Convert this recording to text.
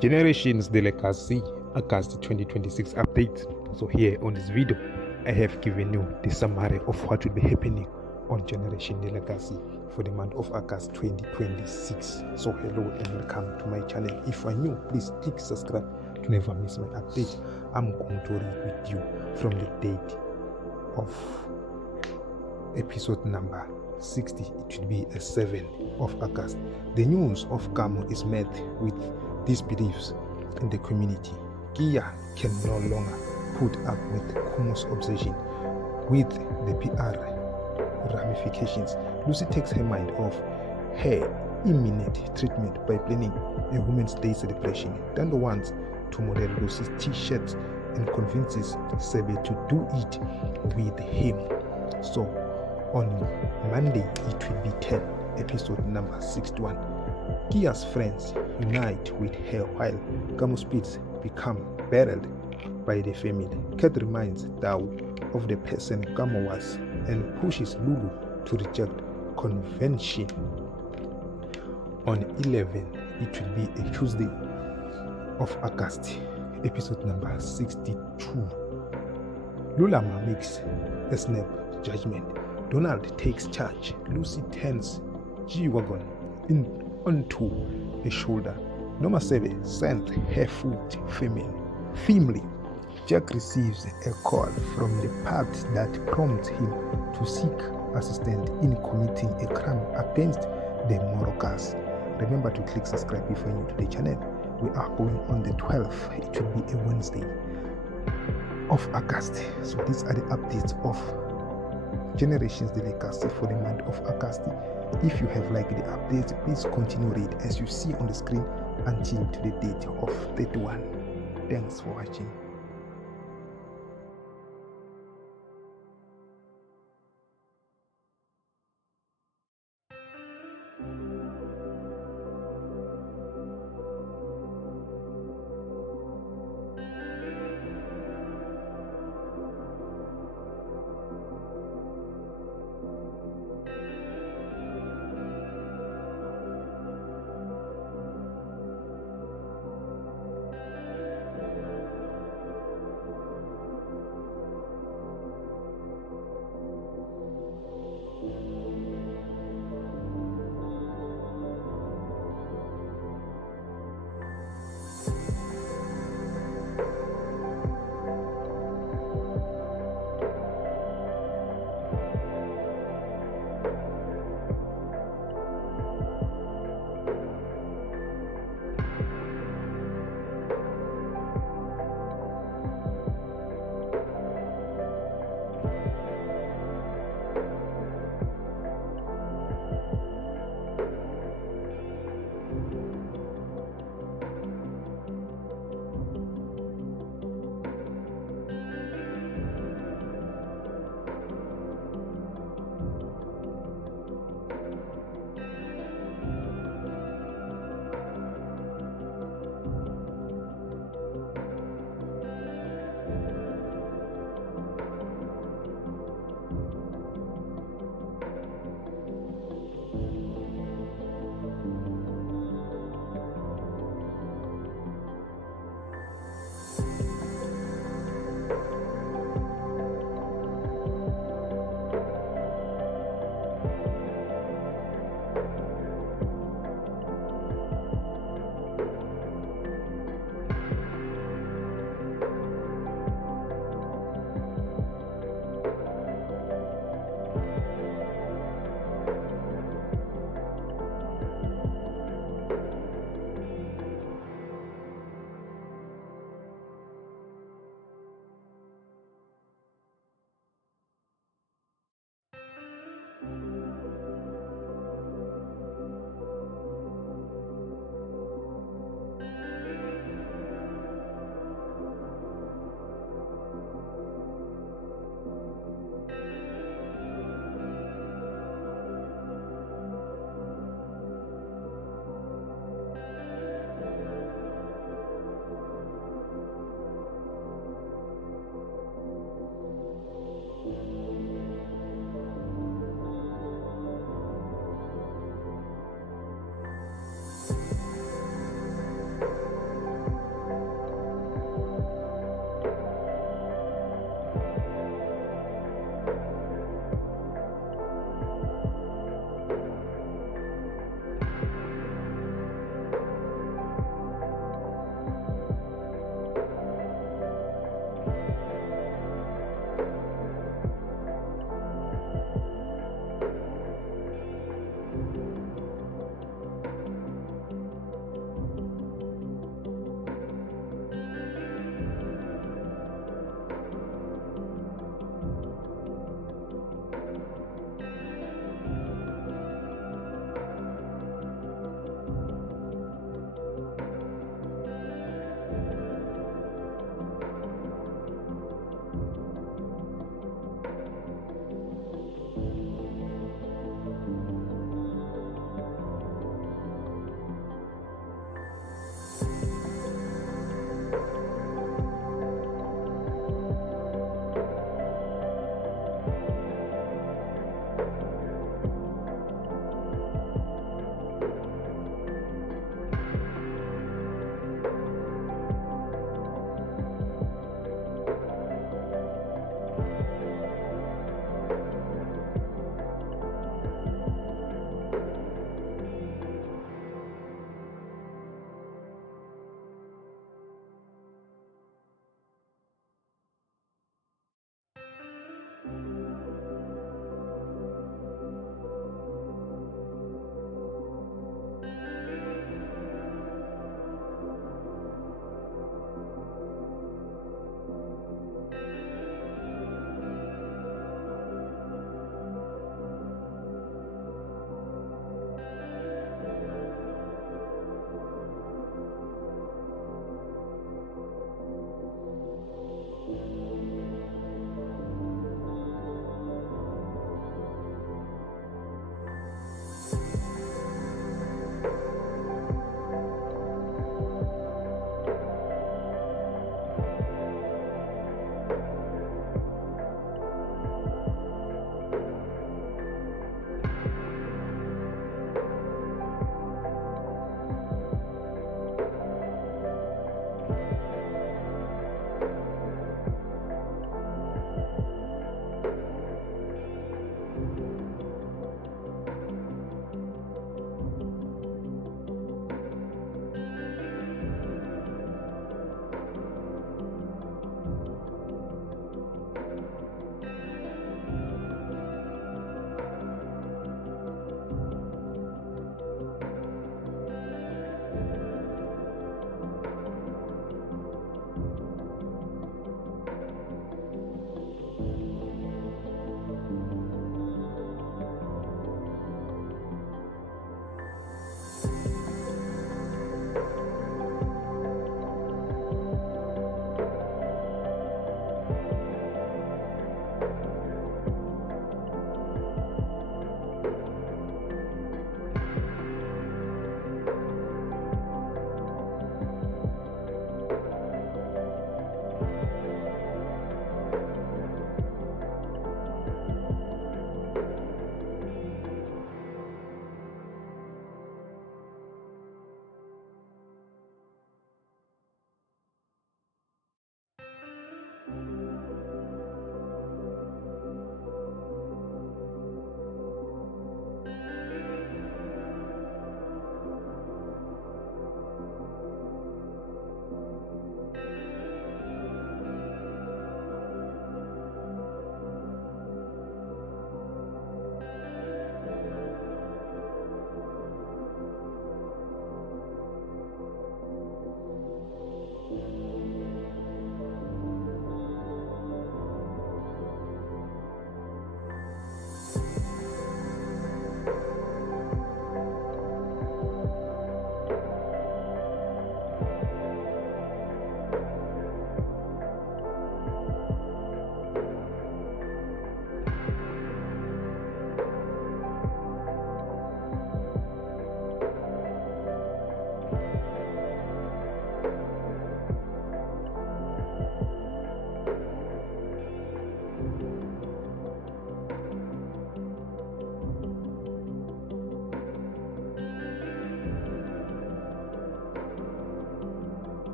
Generations de Legacy August 2026 update. So here on this video I have given you the summary of what will be happening on Generation de Legacy for the month of August 2026. So hello and welcome to my channel. If you are new, please click subscribe to never miss my update. I'm going to read with you from the date of episode number 60. It will be a 7 of August. The news of Kamo is met with disbeliefs in the community. Kia can no longer put up with Kumo's obsession with the PR ramifications. Lucy takes her mind off her imminent treatment by planning a Women's Day celebration. Dando wants to model Lucy's t-shirts and convinces Sebe to do it with him. So on Monday it will be 10, episode number 61. Kia's friends unite with her while Kamo's spirits become buried by the family. Kat reminds Tao of the person Kamo was and pushes Lulu to reject convention. On 11, it will be a Tuesday of August, episode number 62. Lulama makes a snap judgment. Donald takes charge. Lucy turns G-Wagon onto a shoulder. Noma Sebe sends her food family. Jack receives a call from the part that prompts him to seek assistance in committing a crime against the Moroccas. Remember to click subscribe if you're new to the channel. We are going on the 12th. It will be a Wednesday of August. So these are the updates of Generations de Legacy for the month of August. If you have liked the updates, please continue read as you see on the screen until to the date of 31. Thanks for watching.